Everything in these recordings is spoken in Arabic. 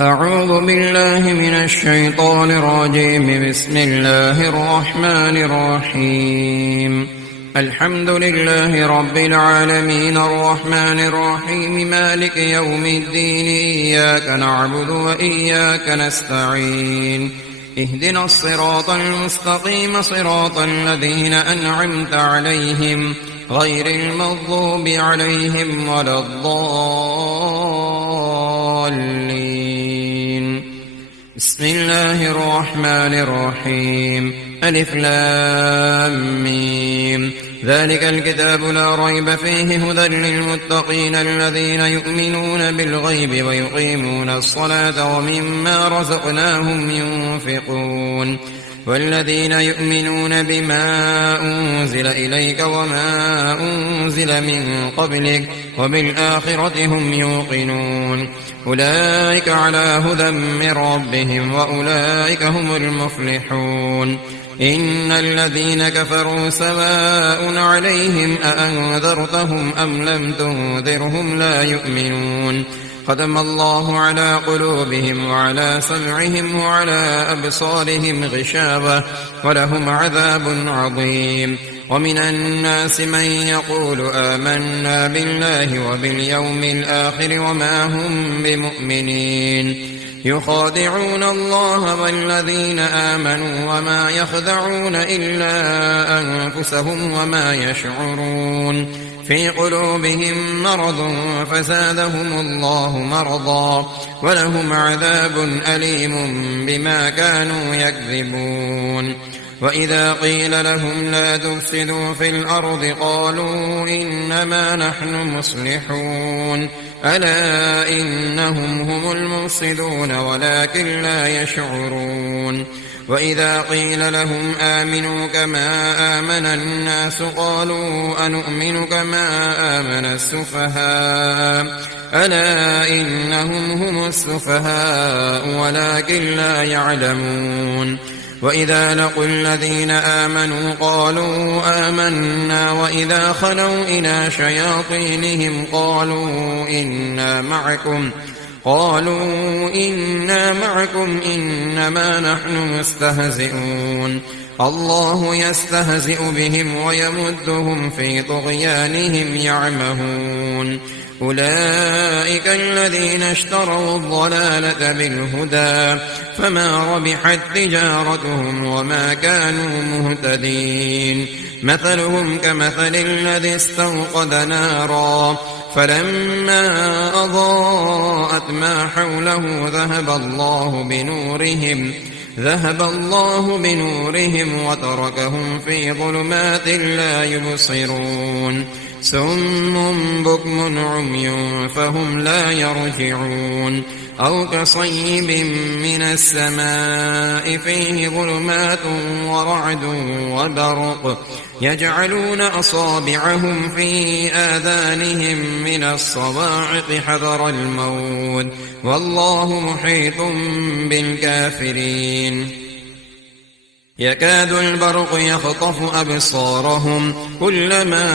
أعوذ بالله من الشيطان الرجيم. بسم الله الرحمن الرحيم. الحمد لله رب العالمين الرحمن الرحيم مالك يوم الدين. إياك نعبد وإياك نستعين. اهدنا الصراط المستقيم صراط الذين أنعمت عليهم غير المغضوب عليهم ولا الضالين. بسم الله الرحمن الرحيم. ألف لام ميم. ذلك الكتاب لا ريب فيه هدى للمتقين الذين يؤمنون بالغيب ويقيمون الصلاة ومما رزقناهم ينفقون والذين يؤمنون بما أنزل إليك وما أنزل من قبلك وبالآخرة هم يوقنون. أولئك على هدى من ربهم وأولئك هم المفلحون. إن الذين كفروا سواء عليهم أأنذرتهم أم لم تنذرهم لا يؤمنون. ختم الله على قلوبهم وعلى سمعهم وعلى أبصارهم غشاوة ولهم عذاب عظيم. ومن الناس من يقول آمنا بالله وباليوم الآخر وما هم بمؤمنين. يخادعون الله والذين آمنوا وما يخدعون إلا أنفسهم وما يشعرون. في قلوبهم مرض فزادهم الله مرضا ولهم عذاب أليم بما كانوا يكذبون. وإذا قيل لهم لا تفسدوا في الأرض قالوا إنما نحن مصلحون. ألا إنهم هم المفسدون ولكن لا يشعرون. وإذا قيل لهم آمنوا كما آمن الناس قالوا أنؤمن كما آمن السفهاء. ألا إنهم هم السفهاء ولكن لا يعلمون. وإذا لقوا الذين آمنوا قالوا آمنا وإذا خلوا إلى شياطينهم قالوا إنا معكم إنما نحن مستهزئون. الله يستهزئ بهم ويمدهم في طغيانهم يعمهون. أولئك الذين اشتروا الضلالة بالهدى فما ربحت تجارتهم وما كانوا مهتدين. مثلهم كمثل الذي استوقد نارا فلما أضاءت ما حوله ذهب الله بنورهم وتركهم في ظلمات لا يبصرون. سم بكم عمي فهم لا يرجعون. أو كصيب من السماء فيه ظلمات ورعد وبرق يجعلون أصابعهم في آذانهم من الصواعق حذر الموت والله محيط بالكافرين. يكاد البرق يخطف أبصارهم كلما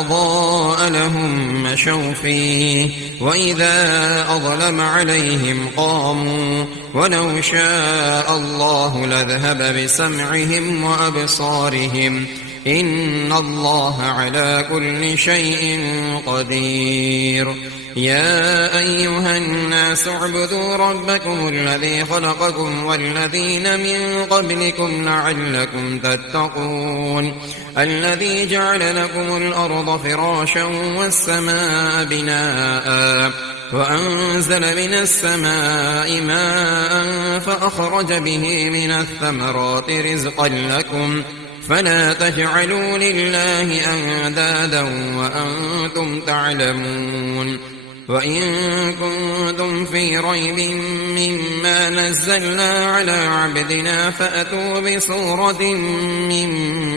أضاء لهم مشوا فيه وإذا أظلم عليهم قاموا ولو شاء الله لذهب بسمعهم وأبصارهم إن الله على كل شيء قدير. يا أيها الناس اعبدوا ربكم الذي خلقكم والذين من قبلكم لعلكم تتقون. الذي جعل لكم الأرض فراشا والسماء بناء وأنزل من السماء ماء فأخرج به من الثمرات رزقا لكم فلا تجعلوا لله أندادا وأنتم تعلمون. وإن كنتم في ريب مما نزلنا على عبدنا فأتوا بسورة من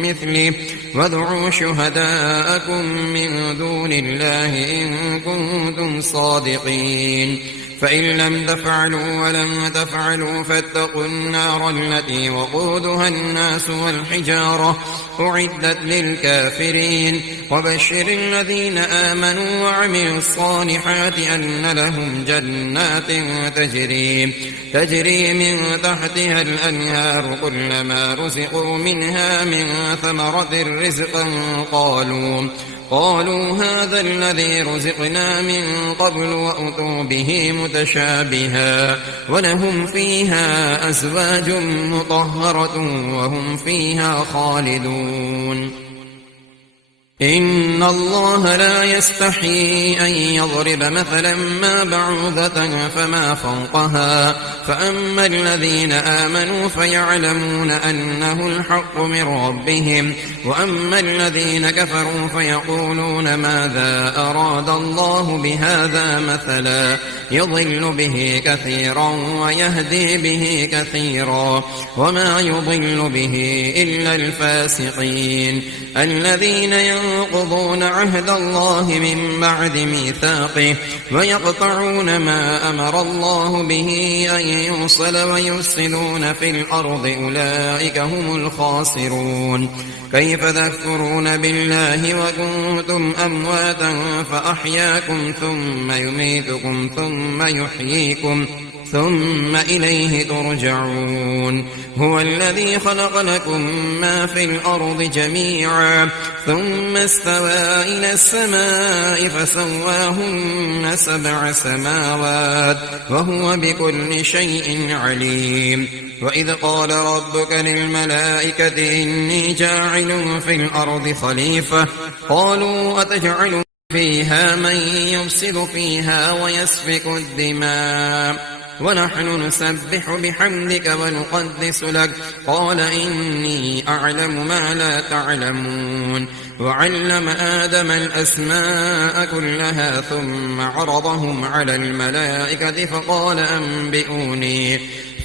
مثله وادعوا شهداءكم من دون الله إن كنتم صادقين. فإن لم تفعلوا ولم تفعلوا فاتقوا النار التي وقودها الناس والحجارة أعدت للكافرين وبشر الذين آمنوا وعملوا الصالحات أن لهم جنات تجري من تحتها الأنهار كلما رزقوا منها من ثمرة رزقا قالوا هذا الذي رزقنا من قبل وأتوا به متشابها ولهم فيها أزواج مطهرة وهم فيها خالدون إن الله لا يستحيي أن يضرب مثلا ما بعوضة فما فوقها فأما الذين آمنوا فيعلمون أنه الحق من ربهم وأما الذين كفروا فيقولون ماذا أراد الله بهذا مثلا يضل به كثيرا ويهدي به كثيرا وما يضل به إلا الفاسقين الذين ينقضون عهد الله من بعد ميثاقه ويقطعون ما أمر الله به أن يوصل ويفسدون في الأرض أولئك هم الخاسرون كيف تكفرون بالله وكنتم أمواتا فأحياكم ثم يميتكم ثم يحييكم ثم إليه ترجعون هو الذي خلق لكم ما في الأرض جميعا ثم استوى إلى السماء فسواهن 7 سماوات وهو بكل شيء عليم وإذ قال ربك للملائكة إني جاعل في الأرض خليفة قالوا أتجعل فيها من يفسد فيها ويسفك الدماء ونحن نسبح بحمدك ونقدس لك قال إني أعلم ما لا تعلمون وعلم آدم الأسماء كلها ثم عرضهم على الملائكة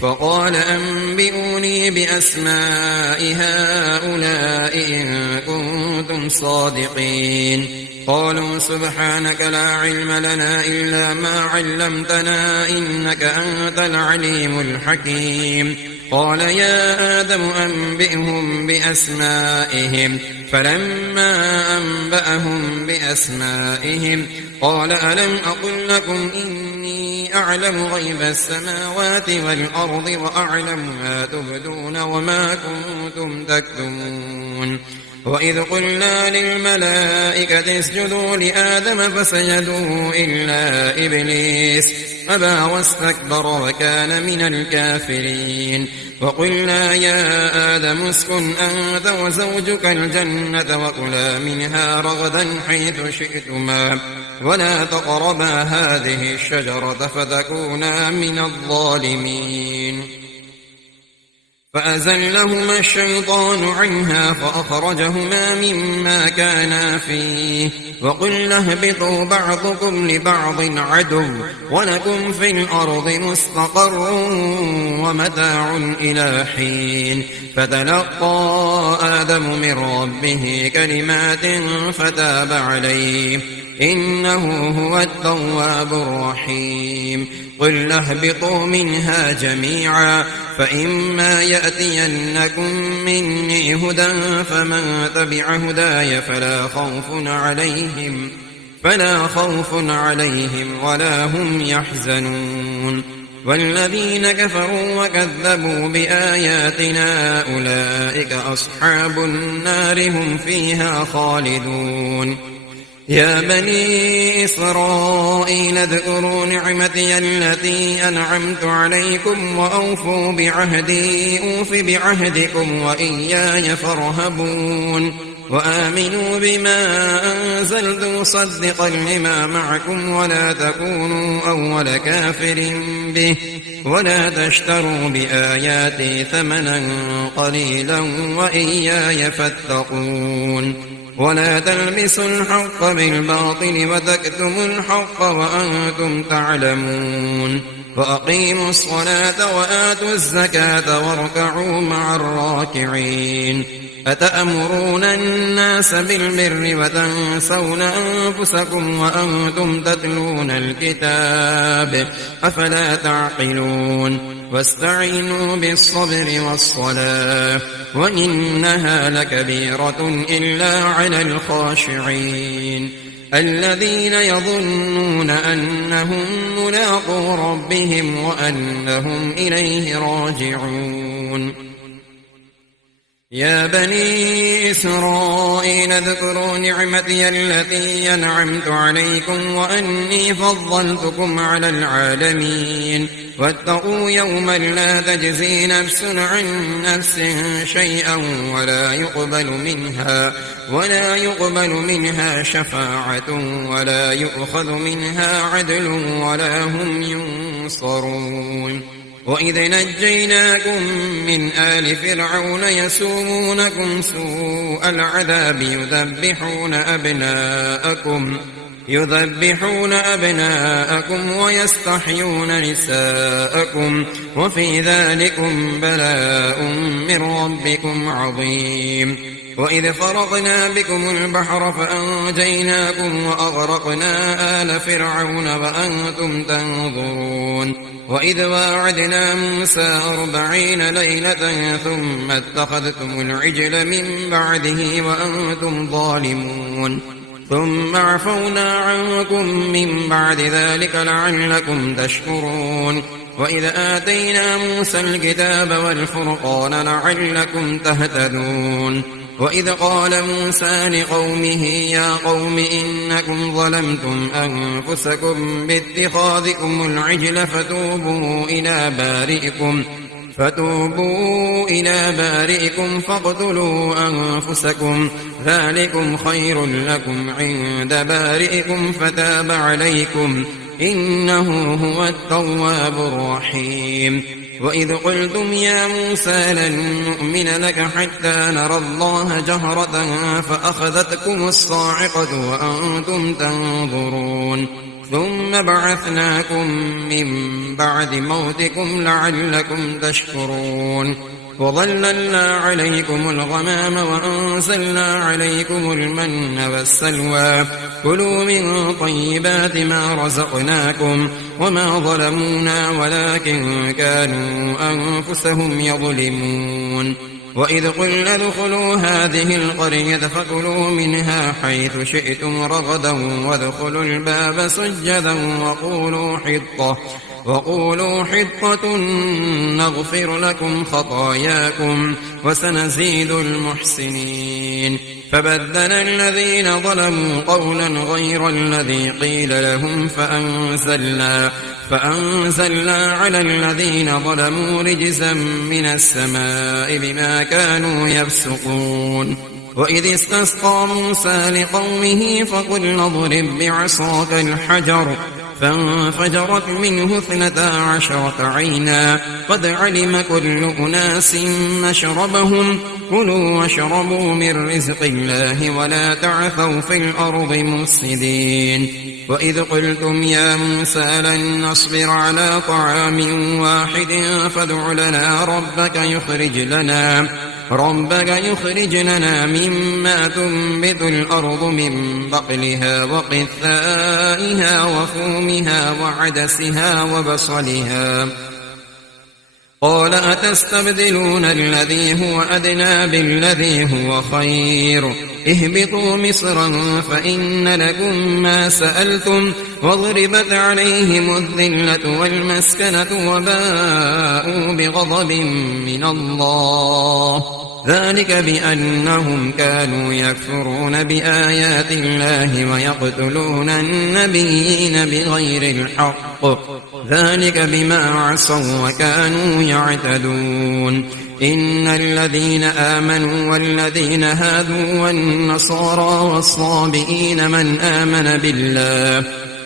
فقال أنبئوني بأسماء هؤلاء إن كنتم صادقين قالوا سبحانك لا علم لنا إلا ما علمتنا إنك أنت العليم الحكيم قال يا آدم أنبئهم بأسمائهم فلما أنبأهم بأسمائهم قال ألم أقل لكم إني أعلم غيب السماوات والأرض وأعلم ما تبدون وما كنتم تكتمون وإذ قلنا للملائكة اسجدوا لآدم فسجدوا إلا إبليس أبى واستكبر وكان من الكافرين وقلنا يا آدم اسكن أنت وزوجك الجنة وكلا منها رغدا حيث شئتما ولا تقربا هذه الشجرة فتكونا من الظالمين فأزلهما الشيطان عنها فأخرجهما مما كانا فيه وقلنا اهبطوا بعضكم لبعض عدو ولكم في الأرض مستقر ومتاع إلى حين فتلقى آدم من ربه كلمات فتاب عليه إنه هو التواب الرحيم قلنا اهبطوا منها جميعا فإما يأتينكم مني هدى فمن تبع هداي فلا خوف عليهم ولا هم يحزنون والذين كفروا وكذبوا بآياتنا أولئك أصحاب النار هم فيها خالدون يا بني إسرائيل اذكروا نعمتي التي أنعمت عليكم وأوفوا بعهدي أوف بعهدكم وإياي فارهبون وآمنوا بما أنزلت مصدقا لما معكم ولا تكونوا أول كافر به ولا تشتروا بآياتي ثمنا قليلا وإياي فاتقون ولا تلبسوا الحق بالباطل وتكتموا الحق وأنتم تعلمون وأقيموا الصلاة وآتوا الزكاة واركعوا مع الراكعين أتأمرون الناس بالبر وتنسون أنفسكم وأنتم تتلون الكتاب أفلا تعقلون واستعينوا بالصبر والصلاة وإنها لكبيرة إلا على الخاشعين الذين يظنون أنهم ملاقو ربهم وأنهم إليه راجعون يا بني إسرائيل اذكروا نعمتي التي أنعمت عليكم وأني فضلتكم على العالمين واتقوا يوما لا تجزي نفس عن نفس شيئا ولا يقبل منها شفاعة ولا يؤخذ منها عدل ولا هم ينصرون وإذ نجيناكم من آل فرعون يسومونكم سوء العذاب يذبحون أبناءكم ويستحيون نساءكم وفي ذلكم بلاء من ربكم عظيم وإذ فرضنا بكم البحر فأنجيناكم وأغرقنا آل فرعون وأنتم تنظرون وإذ واعدنا موسى 40 ليلة ثم اتخذتم العجل من بعده وأنتم ظالمون ثم عفونا عنكم من بعد ذلك لعلكم تشكرون وإذ آتينا موسى الكتاب والفرقان لعلكم تهتدون وإذ قال موسى لقومه يا قوم إنكم ظلمتم أنفسكم باتخاذكم العجل فتوبوا إلى بارئكم فاقتلوا أنفسكم ذلكم خير لكم عند بارئكم فتاب عليكم إنه هو التواب الرحيم وإذ قلتم يا موسى لن نؤمن لك حتى نرى الله جهرة فأخذتكم الصاعقة وأنتم تنظرون ثم بعثناكم من بعد موتكم لعلكم تشكرون وظللنا عليكم الغمام وأنزلنا عليكم المن والسلوى كلوا من طيبات ما رزقناكم وما ظلمونا ولكن كانوا أنفسهم يظلمون وإذ قلنا ادخلوا هذه القرية فكلوا منها حيث شئتم رغدا وادخلوا الباب سجدا وقولوا حطة نغفر لكم خطاياكم وسنزيد المحسنين فبدل الذين ظلموا قولا غير الذي قيل لهم فأنزلنا على الذين ظلموا رجزا من السماء بما كانوا يفسقون وإذ استسقى موسى لقومه فقلنا اضرب بعصاك الحجر فانفجرت منه 12 عينا قد علم كل أناس مشربهم كلوا واشربوا من رزق الله ولا تعثوا في الأرض مفسدين وإذ قلتم يا موسى لن نصبر على طعام واحد فادع لنا ربك يخرج لنا مما تنبت الأرض من بقلها وقثائها وفومها وعدسها وبصلها قال أتستبدلون الذي هو أدنى بالذي هو خير اهبطوا مصرا فإن لكم ما سألتم وضربت عليهم الذلة والمسكنة وباءوا بغضب من الله ذلك بأنهم كانوا يكفرون بآيات الله ويقتلون النبيين بغير الحق ذلك بما عصوا وكانوا يعتدون إن الذين آمنوا والذين هادوا والنصارى والصابئين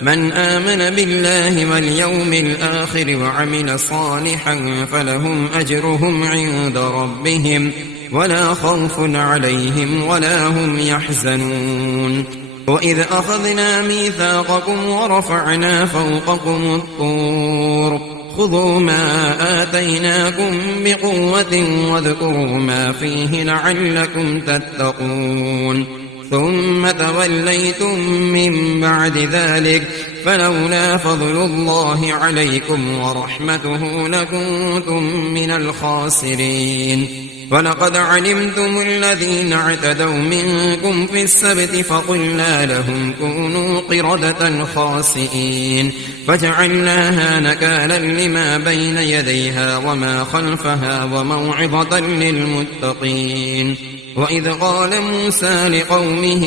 من آمن بالله واليوم الآخر وعمل صالحا فلهم أجرهم عند ربهم ولا خوف عليهم ولا هم يحزنون وإذ أخذنا ميثاقكم ورفعنا فوقكم الطور خذوا ما آتيناكم بقوة واذكروا ما فيه لعلكم تتقون ثم توليتم من بعد ذلك فلولا فضل الله عليكم ورحمته لكنتم من الخاسرين ولقد علمتم الذين اعتدوا منكم في السبت فقلنا لهم كونوا قردة خاسئين فجعلناها نكالا لما بين يديها وما خلفها وموعظة للمتقين وإذ قال موسى لقومه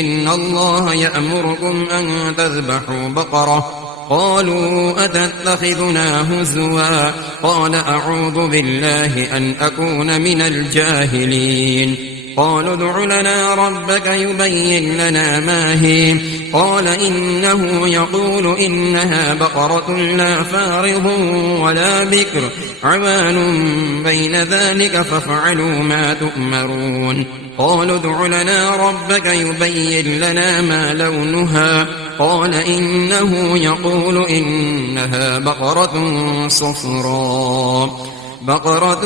إن الله يأمركم أن تذبحوا بقرة قالوا أتتخذنا هزوا قال أعوذ بالله أن أكون من الجاهلين قالوا ادع لنا ربك يبين لنا ما هي قال إنه يقول إنها بقرة لا فارض ولا بكر عوان بين ذلك فافعلوا ما تؤمرون قالوا ادع لنا ربك يبين لنا ما لونها قال إنه يقول إنها بقرة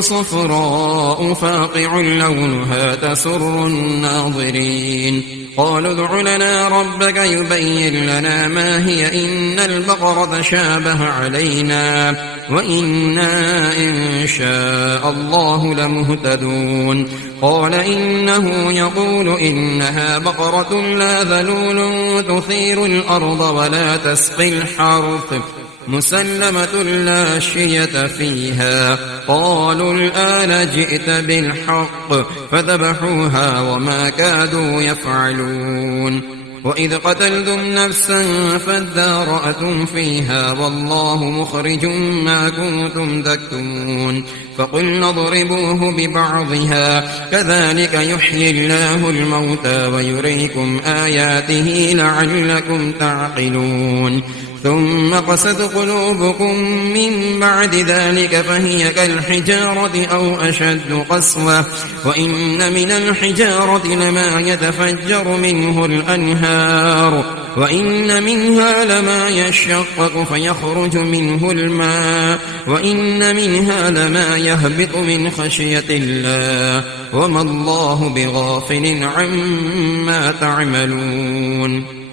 صفراء فاقع لونها تسر الناظرين قالوا ادع لنا ربك يبين لنا ما هي إن البقرة شابه علينا وإنا إن شاء الله لمهتدون قال إنه يقول إنها بقرة لا ذلول تثير الأرض ولا تسقي الحرث مسلمة لا شية فيها قالوا الآن جئت بالحق فذبحوها وما كادوا يفعلون وإذ قتلتم نفسا فادارأتم فيها والله مخرج ما كنتم تكتمون فقلنا اضربوه ببعضها كذلك يحيي الله الموتى ويريكم آياته لعلكم تعقلون ثم قست قلوبكم من بعد ذلك فهي كالحجارة أو أشد قسوة وإن من الحجارة لما يتفجر منه الأنهار وإن منها لما يشقق فيخرج منه الماء وإن منها لما يهبط من خشية الله وما الله بغافل عما تعملون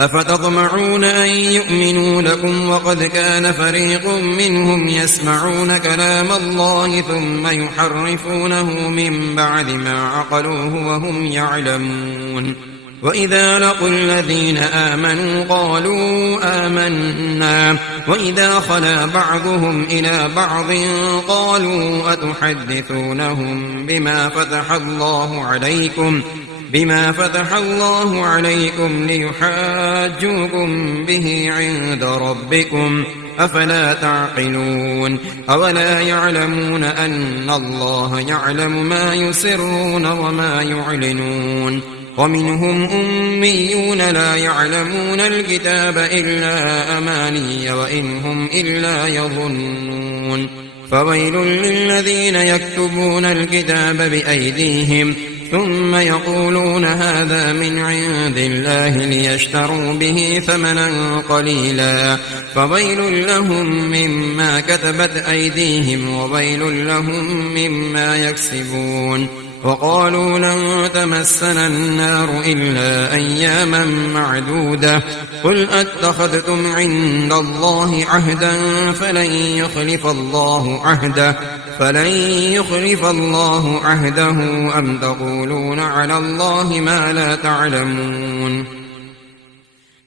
أفتطمعون أن يؤمنوا لكم وقد كان فريق منهم يسمعون كلام الله ثم يحرفونه من بعد ما عقلوه وهم يعلمون وإذا لقوا الذين آمنوا قالوا آمنا وإذا خلا بعضهم إلى بعض قالوا أتحدثونهم بما فتح الله عليكم ليحاجوكم به عند ربكم أفلا تعقلون أولا يعلمون أن الله يعلم ما يسرون وما يعلنون ومنهم أميون لا يعلمون الكتاب إلا أماني وإن هم إلا يظنون فويل للذين يكتبون الكتاب بأيديهم ثم يقولون هذا من عند الله ليشتروا به ثمنا قليلا فويل لهم مما كتبت أيديهم وويل لهم مما يكسبون وقالوا لن تمسنا النار إلا أياما معدودة قل أتخذتم عند الله عهدا فلن يخلف الله عهده أم تقولون على الله ما لا تعلمون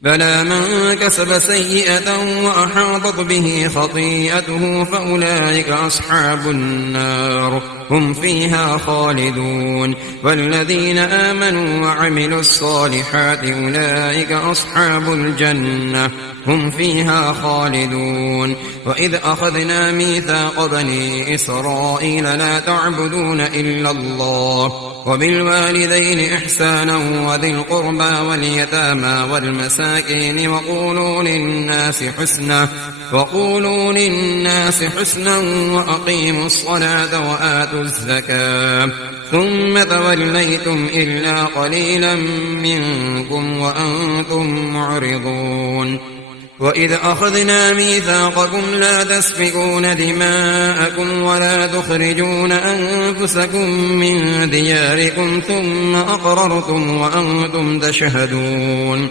بلى من كسب سيئة وأحاطت به خطيئته فأولئك أصحاب النار هم فيها خالدون والذين آمنوا وعملوا الصالحات أولئك أصحاب الجنة هم فيها خالدون وإذ أخذنا ميثاق بني إسرائيل لا تعبدون إلا الله وبالوالدين إحسانا وذي القربى واليتامى والمساكين وقولوا للناس حسنا وأقيموا الصلاة وآتوا الزكاة ثم توليتم إلا قليلا منكم وأنتم معرضون وإذ أخذنا ميثاقكم لا تسفكون دماءكم ولا تخرجون أنفسكم من دياركم ثم أقررتم وأنتم تشهدون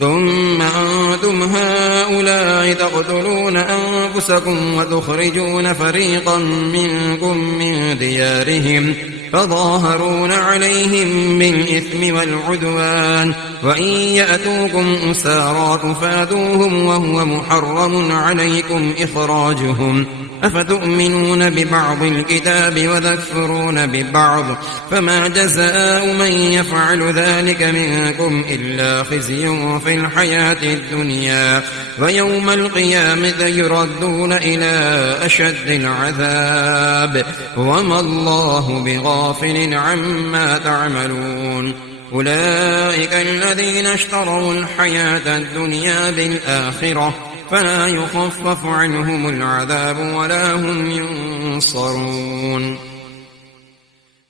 ثم أنتم هؤلاء تقتلون أنفسكم وتخرجون فريقا منكم من ديارهم تظاهرون عليهم بالإثم والعدوان وإن يأتوكم أسارى تفادوهم وهو محرم عليكم إخراجهم أفتؤمنون ببعض الكتاب وتكفرون ببعض فما جزاء من يفعل ذلك منكم إلا خزي في الحياة الدنيا ويوم القيامة يردون إلى أشد العذاب وما الله بغافل عما تعملون أولئك الذين اشتروا الحياة الدنيا بالآخرة فلا يخفف عنهم العذاب ولا هم ينصرون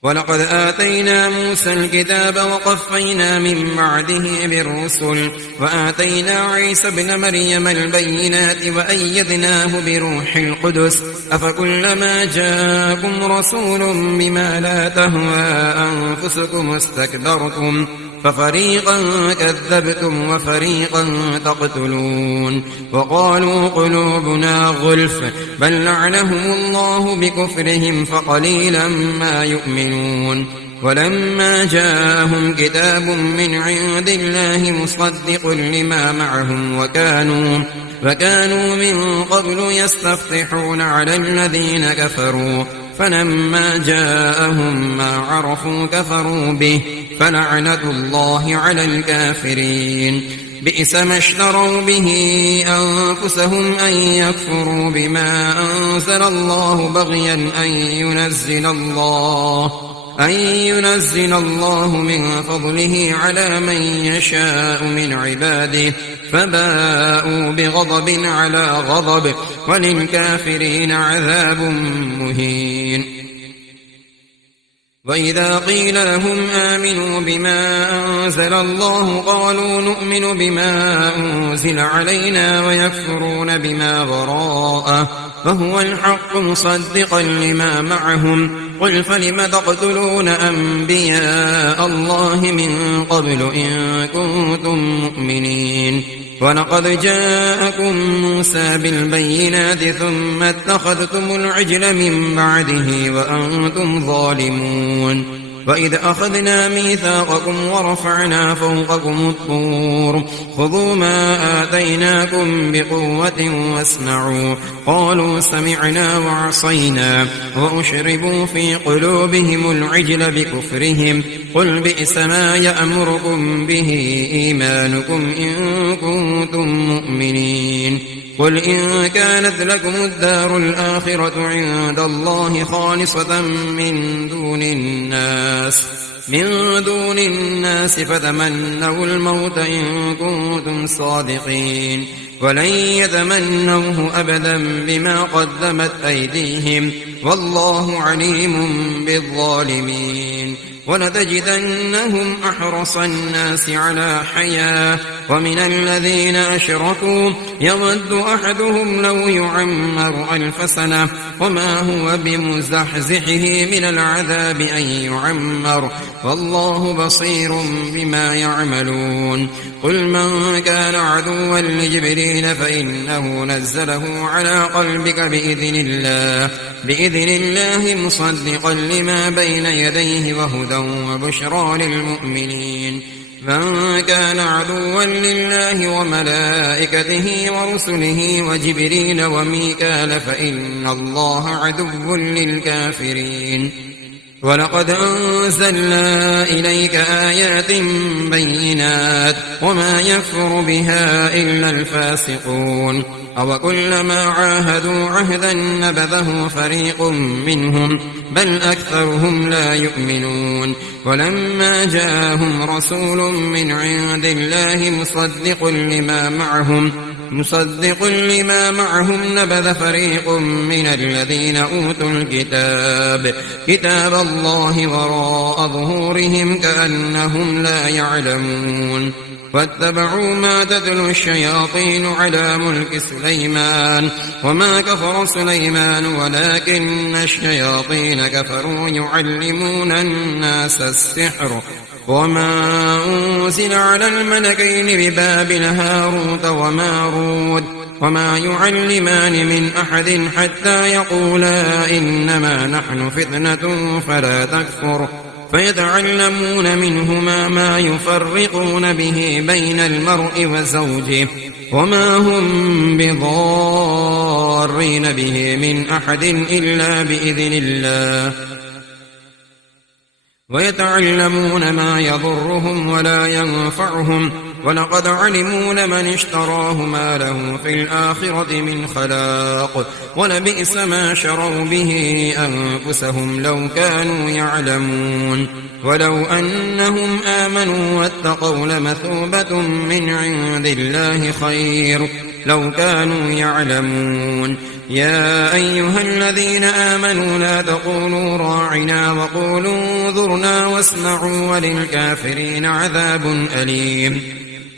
ولقد آتينا موسى الكتاب وقفينا من بعده بالرسل وآتينا عيسى ابن مريم البينات وأيدناه بروح القدس أفكلما جاءكم رسول بما لا تهوى أنفسكم استكبرتم ففريقا كذبتم وفريقا تقتلون وقالوا قلوبنا غلف بل لعنهم الله بكفرهم فقليلا ما يؤمنون ولما جاءهم كتاب من عند الله مصدق لما معهم وكانوا من قبل يستفتحون على الذين كفروا فلما جاءهم ما عرفوا كفروا به فلعنة الله على الكافرين بئس ما اشتروا به أنفسهم أن يكفروا بما أنزل الله بغيا أن ينزل الله من فضله على من يشاء من عباده فباءوا بغضب على غضب وللكافرين عذاب مهين وإذا قيل لهم آمنوا بما أنزل الله قالوا نؤمن بما أنزل علينا ويكفرون بما وراءه فهو الحق مصدقا لما معهم قل فلم تقتلون أنبياء الله من قبل إن كنتم مؤمنين ولقد جاءكم موسى بالبينات ثم اتخذتم العجل من بعده وأنتم ظالمون وإذ أخذنا ميثاقكم ورفعنا فوقكم الطور خذوا ما آتيناكم بقوة واسمعوا قالوا سمعنا وعصينا وأشربوا في قلوبهم العجل بكفرهم قل بئس ما يأمركم به إيمانكم إن كنتم مؤمنين قل إن كانت لكم الدار الآخرة عند الله خالصة من دون الناس فتمنوا الموت إن كنتم صادقين ولن يتمنوه أبدا بما قدمت أيديهم والله عليم بالظالمين ولتجدنهم أحرص الناس على حياة ومن الذين أشركوا يود أحدهم لو يعمر 1000 سنة وما هو بمزحزحه من العذاب أن يعمر والله بصير بما يعملون قل من كان عدوا لجبريل فإنه نزله على قلبك بإذن الله مصدقا لما بين يديه وهدى وبشرى للمؤمنين من كان عدوا لله وملائكته ورسله وجبريل وميكال فإن الله عدو للكافرين ولقد أنزلنا إليك آيات بينات وما يكفر بها إلا الفاسقون أوكلما عاهدوا عهدا نبذه فريق منهم بل أكثرهم لا يؤمنون ولما جاءهم رسول من عند الله مصدق لما معهم نبذ فريق من الذين أوتوا كتاب الله وراء ظهورهم كأنهم لا يعلمون واتبعوا ما تتلو الشياطين على ملك سليمان وما كفر سليمان ولكن الشياطين كفروا يعلمون الناس السحر وما أنزل على الملكين ببابل هاروت وماروت وما يعلمان من أحد حتى يقولا إنما نحن فتنة فلا تكفر فيتعلمون منهما ما يفرقون به بين المرء وزوجه وما هم بضارين به من أحد إلا بإذن الله ويتعلمون ما يضرهم ولا ينفعهم ولقد علموا لمن اشتراه ما له في الآخرة من خلاق ولبئس ما شروا به أنفسهم لو كانوا يعلمون ولو أنهم آمنوا واتقوا لمثوبة من عند الله خير لو كانوا يعلمون يا أيها الذين آمنوا لا تقولوا راعنا وقولوا انظرنا واسمعوا وللكافرين عذاب أليم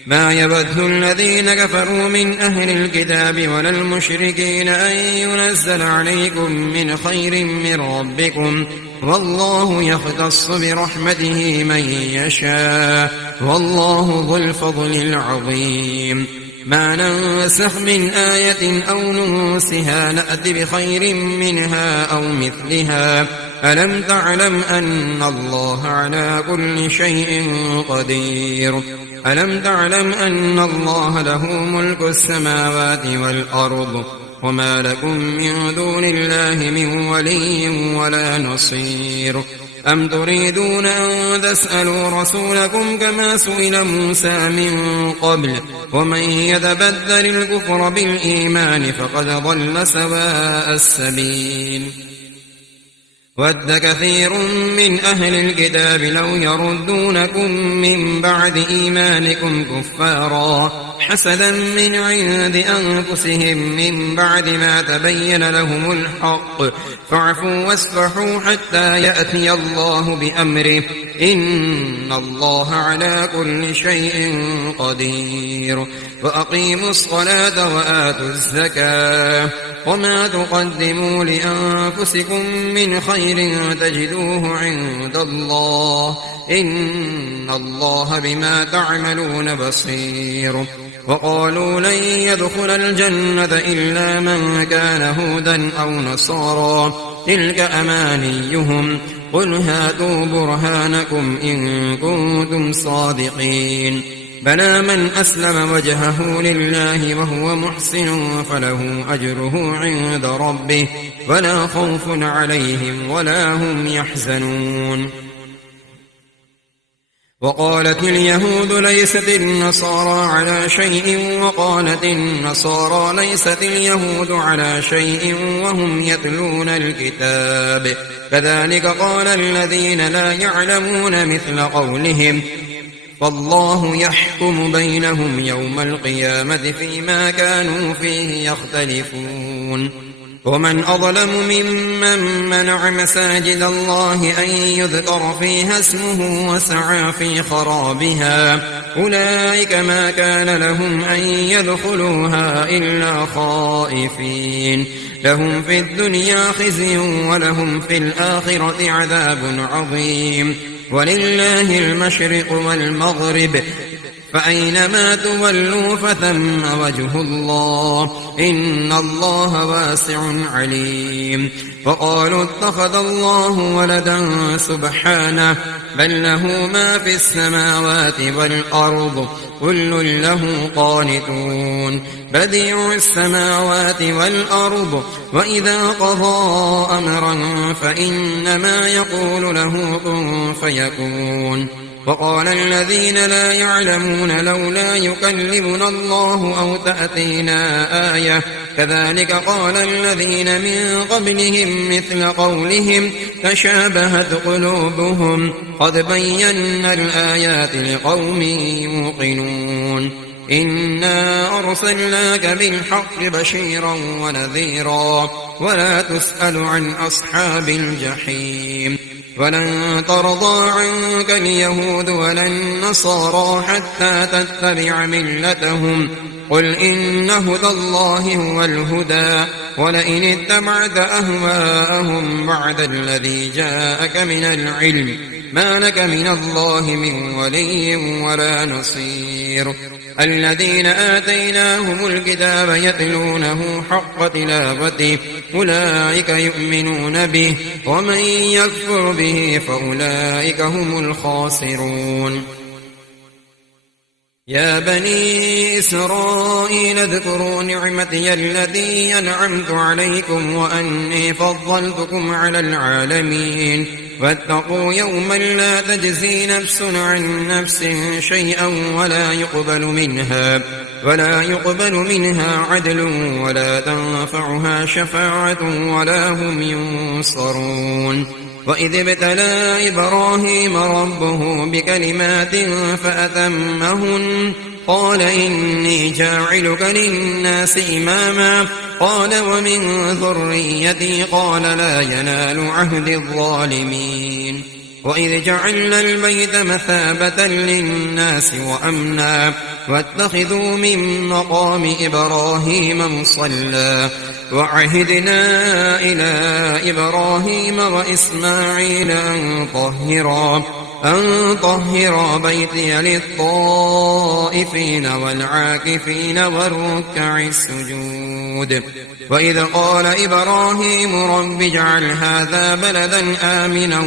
ما يود الذين كفروا من أهل الكتاب ولا المشركين أن ينزل عليكم من خير من ربكم والله يختص برحمته من يشاء والله ذو الفضل العظيم ما ننسخ من آية أو ننسها نأت بخير منها أو مثلها ألم تعلم أن الله على كل شيء قدير ألم تعلم أن الله له ملك السماوات والأرض وما لكم من دون الله من ولي ولا نصير أم تريدون أن تسألوا رسولكم كما سئل موسى من قبل ومن يتبدل الكفر بالإيمان فقد ضل سواء السبيل ود كثير من أهل الكتاب لو يردونكم من بعد إيمانكم كفارا حسدا من عند أنفسهم من بعد ما تبين لهم الحق فاعفوا واصفحوا حتى يأتي الله بأمره إن الله على كل شيء قدير وأقيموا الصلاة وآتوا الزكاة وما تقدموا لأنفسكم من خير تجدوه عند الله إن الله بما تعملون بصير وقالوا لن يدخل الجنة إلا من كان هودا أو نصارى تلك أمانيهم قل هاتوا برهانكم إن كنتم صادقين بلى من أسلم وجهه لله وهو محسن فله أجره عند ربه ولا خوف عليهم ولا هم يحزنون وقالت اليهود ليست النصارى على شيء وقالت النصارى ليست اليهود على شيء وهم يتلون الكتاب كذلك قال الذين لا يعلمون مثل قولهم فالله يحكم بينهم يوم القيامة فيما كانوا فيه يختلفون ومن أظلم ممن منع مساجد الله أن يذكر فيها اسمه وسعى في خرابها أولئك ما كان لهم أن يدخلوها إلا خائفين لهم في الدنيا خزي ولهم في الآخرة عذاب عظيم ولله المشرق والمغرب فأينما تولوا فثم وجه الله إن الله واسع عليم وقالوا اتخذ الله ولدا سبحانه بل له ما في السماوات والأرض كل له قانتون بديع السماوات والأرض وإذا قضى أمرا فإنما يقول له كن فيكون وقال الذين لا يعلمون لولا يكلمنا الله أو تأتينا آية كذلك قال الذين من قبلهم مثل قولهم تشابهت قلوبهم قد بينا الآيات لقوم يوقنون إنا أرسلناك بالحق بشيرا ونذيرا ولا تسأل عن أصحاب الجحيم ولن ترضى عنك اليهود ولا النصارى حتى تتبع ملتهم قل إن هدى الله هو الهدى ولئن اتبعت أهواءهم بعد الذي جاءك من العلم ما لك من الله من ولي ولا نصير الذين آتيناهم الكتاب يتلونه حق تلاوته أولئك يؤمنون به ومن يكفر به فأولئك هم الخاسرون يا بني إسرائيل اذكروا نعمتي التي أنعمت عليكم وأني فضلتكم على العالمين واتقوا يوما لا تجزي نفس عن نفس شيئا ولا يقبل منها عدل ولا تنفعها شفاعة ولا هم ينصرون وإذ ابتلى إبراهيم ربه بكلمات فأتمهن قال إني جاعلك للناس إماما قال ومن ذريتي قال لا ينال عهد الظالمين وإذ جعلنا البيت مثابة للناس وأمنا واتخذوا من مقام إبراهيم مصلى وعهدنا إلى إبراهيم وإسماعيل أن طهرا بيتي للطائفين والعاكفين والركع السجود وإذ قال إبراهيم رب اجعل هذا بلدا آمنا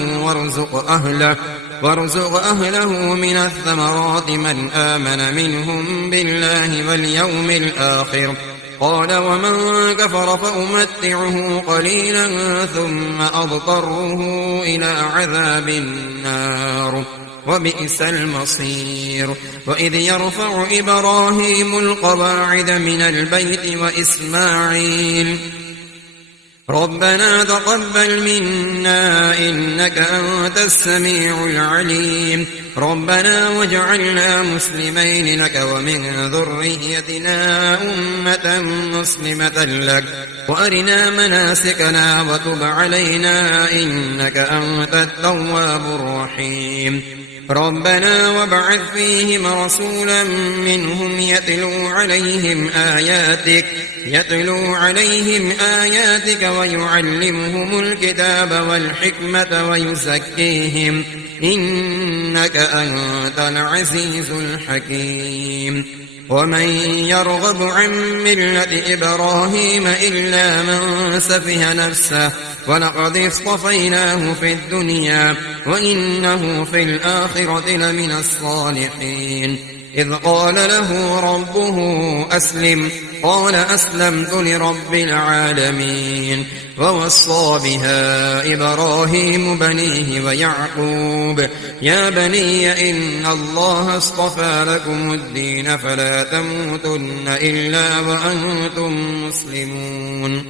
وارزق أهله من الثمرات من آمن منهم بالله واليوم الآخر قال ومن كفر فأمتعه قليلا ثم أضطره إلى عذاب النار وبئس المصير وإذ يرفع إبراهيم القواعد من البيت وإسماعيل ربنا تقبل منا إنك أنت السميع العليم ربنا واجعلنا مسلمين لك ومن ذريتنا أمة مسلمة لك وأرنا مناسكنا وتب علينا إنك أنت التواب الرحيم ربنا وابعث فيهم رسولا منهم يتلو عليهم آياتك ويعلمهم الكتاب والحكمة ويزكيهم إنك أنت العزيز الحكيم ومن يرغب عن ملة إبراهيم إلا من سفه نفسه ولقد اصطفيناه في الدنيا وإنه في الآخرة لمن الصالحين إذ قال له ربه أسلم قال أسلمت لرب العالمين ووصى بها إبراهيم بنيه ويعقوب يا بني إن الله اصطفى لكم الدين فلا تموتن إلا وأنتم مسلمون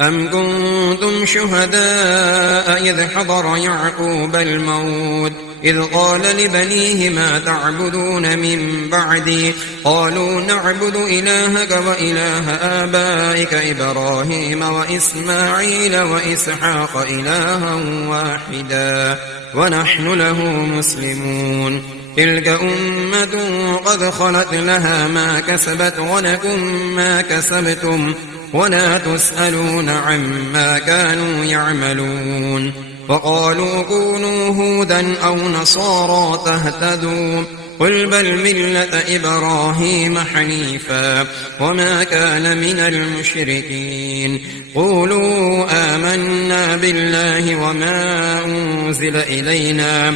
أم كنتم شهداء إذ حضر يعقوب الموت إذ قال لبنيه ما تعبدون من بعدي قالوا نعبد إلهك وإله آبائك إبراهيم وإسماعيل وإسحاق إلها واحدا ونحن له مسلمون تلك أمة قد خلت لها ما كسبت ولكم ما كسبتم ولا تسألون عما كانوا يعملون وقالوا كونوا هودا أو نصارى تهتدوا قل بل ملة إبراهيم حنيفا وما كان من المشركين قولوا آمنا بالله وما أنزل إلينا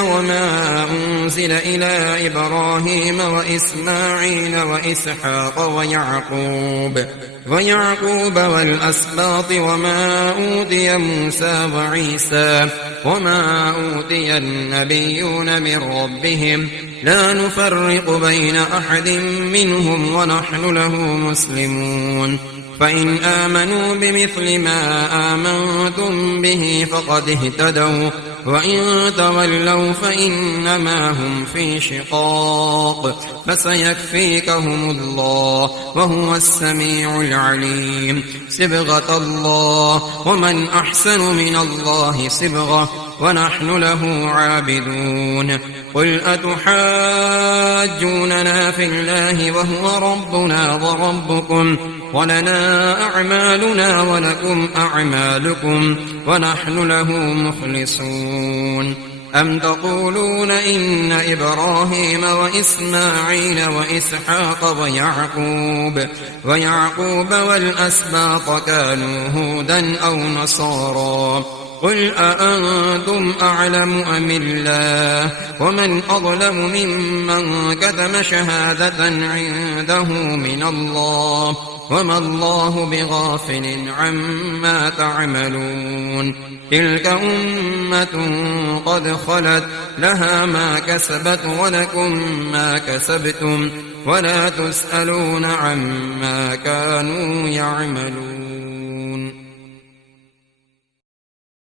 وما أنزل إلى إبراهيم وإسماعيل وإسحاق ويعقوب والأسباط وما أوتي موسى وعيسى وما أوتي النبيون من ربهم لا نفرق بين أحد منهم ونحن له مسلمون فإن آمنوا بمثل ما آمنتم به فقد اهتدوا وإن تولوا فإنما هم في شقاق فسيكفيكهم الله وهو السميع العليم صبغة الله ومن أحسن من الله صبغة ونحن له عابدون قل أتحاجوننا في الله وهو ربنا وربكم ولنا أعمالنا ولكم أعمالكم ونحن له مخلصون أم تقولون إن إبراهيم وإسماعيل وإسحاق ويعقوب والأسباط كانوا هودا أو نصارى قل أأنتم أعلم أم الله ومن أظلم ممن كتم شهادة عنده من الله وما الله بغافل عما تعملون تلك أمة قد خلت لها ما كسبت ولكم ما كسبتم ولا تسألون عما كانوا يعملون.